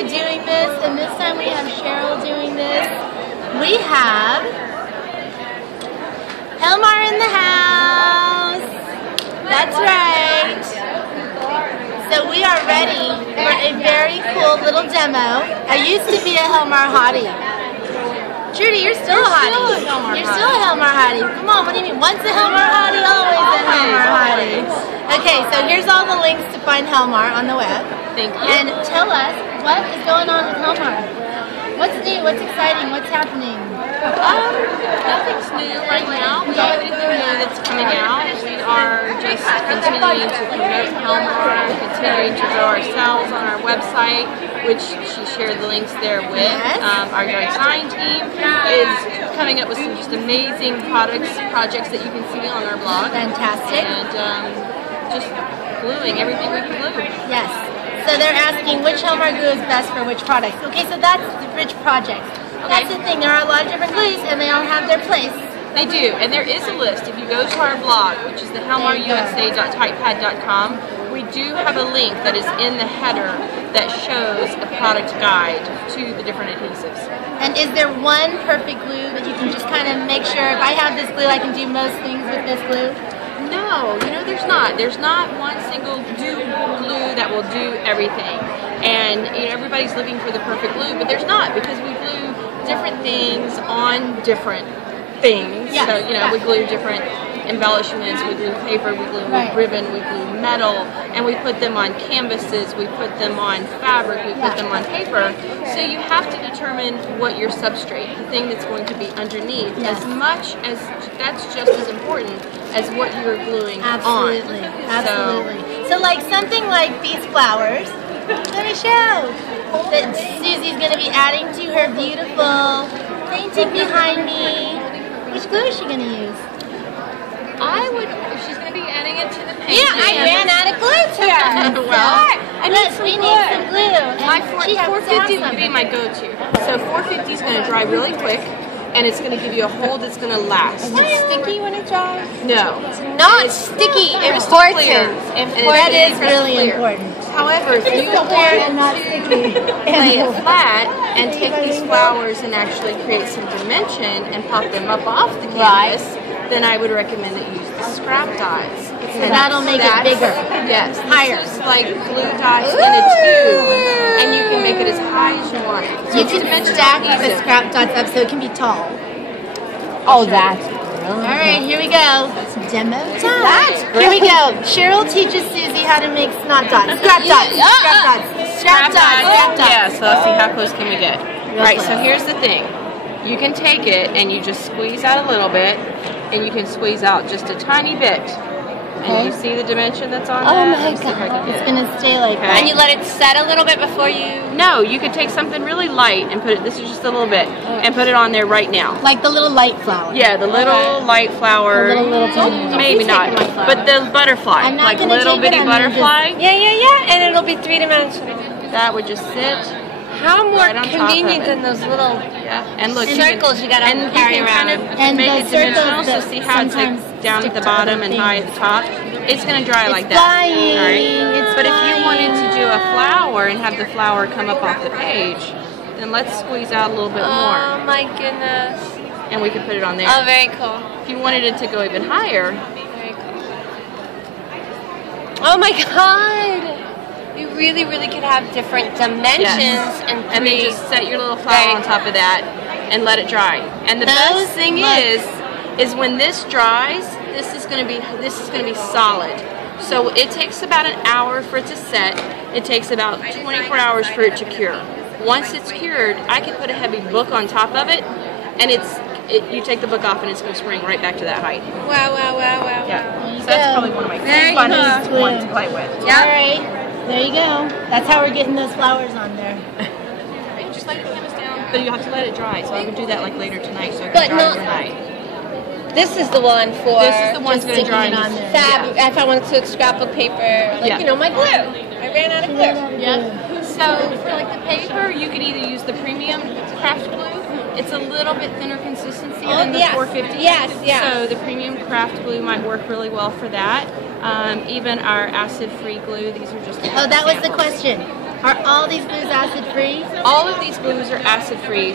started doing this, and this time we have Cheryl doing this. We have Helmar in the house. That's right. So we are ready for a very cool little demo. I used to be a Helmar hottie. Trudy, you're still a hottie. You're still a Helmar hottie. Come on, what do you mean? Once a Helmar hottie, always a Helmar hottie. Okay, so here's all the links to find Helmar on the web. Thank you. And tell us, what is going on with Helmar? What's new? What's exciting? What's happening? Nothing's new right now. We don't have anything new that's coming out. We are just continuing to promote Helmar, continuing to grow ourselves on our website, which she shared the links there with. Yes. Our design team is coming up with some just amazing projects that you can see on our blog. Fantastic. And just gluing everything we can glue. Yes. So they're asking which Helmar glue is best for which products. Okay, so that's which projects. That's the thing. There are a lot of different glues, and they all have their place. They do, and there is a list. If you go to our blog, which is the helmarusa.typepad.com, we do have a link that is in the header that shows a product guide to the different adhesives. And is there one perfect glue that you can just kind of make sure, if I have this glue, I can do most things with this glue? No, there's not. There's not one single glue that will do everything. And everybody's looking for the perfect glue, but there's not, because we glue different things on different things. Yes. So, we glue different embellishments, we glue paper, we glue ribbon, we glue metal, and we put them on canvases, we put them on fabric, we put them on paper. So you have to determine what your substrate, the thing that's going to be underneath, as much as that's just as important as what you're gluing on. Absolutely. So like something like these flowers, let me show, that Susie's going to be adding to her beautiful painting behind me. Which glue is she going to use? She's going to be adding it to the painting. Yeah, I ran out of glue here. We need some glue. My 450 would be my go-to. So 450 is going to dry really quick, and it's going to give you a hold that's going to last. Is it sticky when it dries? No. It's not sticky. Important. That is really important. However, if you want to lay it flat and take these flowers and actually create some dimension and pop them up off the canvas, then I would recommend that you use the scrap dots. So that'll make it bigger. Yes. Higher. This is like glue dots in a tube, and you can make it as high as you want it. So you can stack the scrap dots up so it can be tall. Oh, that's all right, here we go. It's demo time. That's great. Here we go. Cheryl teaches Susie how to make snot dots. Scrap dots. Scrap dots. Scrap dots. Scrap dots. Yeah, so let's see how close can we get. Right, so here's the thing. You can take it and you just squeeze out a little bit, and you can squeeze out just a tiny bit. And you see the dimension that's on that? Oh my God. It's going to stay like that. And you let it set a little bit before you... No, you could take something really light and put it, this is just a little bit, and put it on there right now. Like the little light flower. Yeah, the little light flower. Maybe not. But the butterfly. I'm not like gonna little bitty butterfly. Yeah. And it'll be three-dimensional. That would just sit. How more right convenient than those little and look, circles you gotta carry around. And make it dimensional, so see how it's like down at the bottom and high at the top? It's going to dry like that. Alright? But if you wanted to do a flower and have the flower come up off the page, then let's squeeze out a little bit more. Oh my goodness. And we can put it on there. Oh, very cool. If you wanted it to go even higher. Very cool. Oh my God. You really could have different dimensions and then just set your little flower on top of that and let it dry. And the best thing is when this dries, this is going to be solid. So it takes about an hour for it to set. It takes about 24 hours for it to cure. Once it's cured, I can put a heavy book on top of it, and you take the book off and it's going to spring right back to that height. Wow. Yeah. So that's probably one of my funnest ones to play with. Yeah. All right. There you go. That's how we're getting those flowers on there. Just lay the canvas down. But you have to let it dry, so I would do that like later tonight so it can dry overnight. This is the one for... This is the one that's going to dry on there. If I wanted to scrapbook paper, my glue. I ran out of glue. Yeah. So for like the paper, you could either use the premium craft glue. It's a little bit thinner consistency than the 450. Yes. So the premium craft glue might work really well for that. Even our acid-free glue, these are just that was the question. Are all these glues acid-free? All of these glues are acid-free,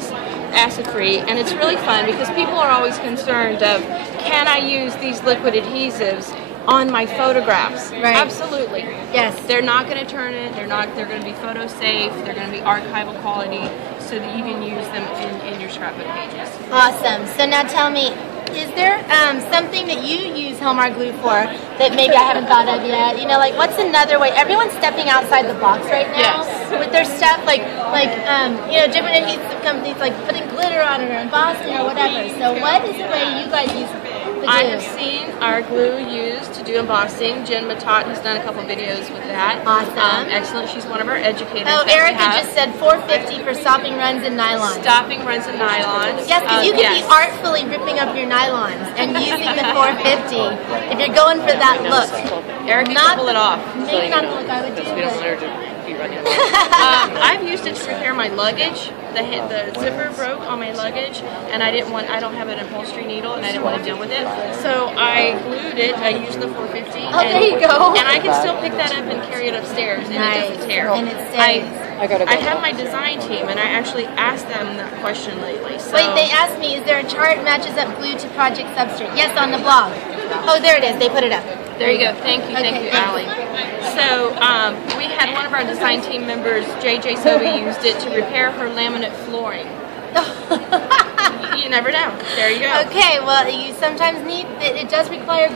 and it's really fun because people are always concerned of, can I use these liquid adhesives on my photographs? Right. Absolutely. Yes. They're not going to turn it. They're going to be photo safe. They're going to be archival quality, so that you can use them in your scrapbook pages. Awesome. So now tell me, is there something that you use Helmar glue for that maybe I haven't thought of yet? You know, like what's another way? Everyone's stepping outside the box right now with their stuff, like you know, different adhesive companies like putting glitter on it or embossing or whatever. So what is the way you guys use the glue? I have seen our glue used to do embossing. Jen Matot has done a couple videos with that. Awesome. Excellent. She's one of our educators. Oh, Erica just said $4.50 for stopping runs in nylon. Stopping runs in nylons. Yes, because you can be artfully ripping up your nylons and using the $4.50 if you're going for that look. Erica can pull it off. Maybe not the look I would do. I've used it to repair my luggage. The zipper broke on my luggage, and I don't have an upholstery needle, and I didn't want to deal with it. So I glued it. I used the 450. Oh, there you go. And I can still pick that up and carry it upstairs, and it doesn't tear. And it stays. I have my design team, and I actually asked them that question lately. So. Wait, they asked me, is there a chart matches up glue to project substrate? Yes, on the blog. Oh, there it is. They put it up. There you go. Thank you, Allie. So we had one of our design team members, JJ Sobe, used it to repair her laminate flooring. You never know. There you go. Okay, well, you sometimes need, it does require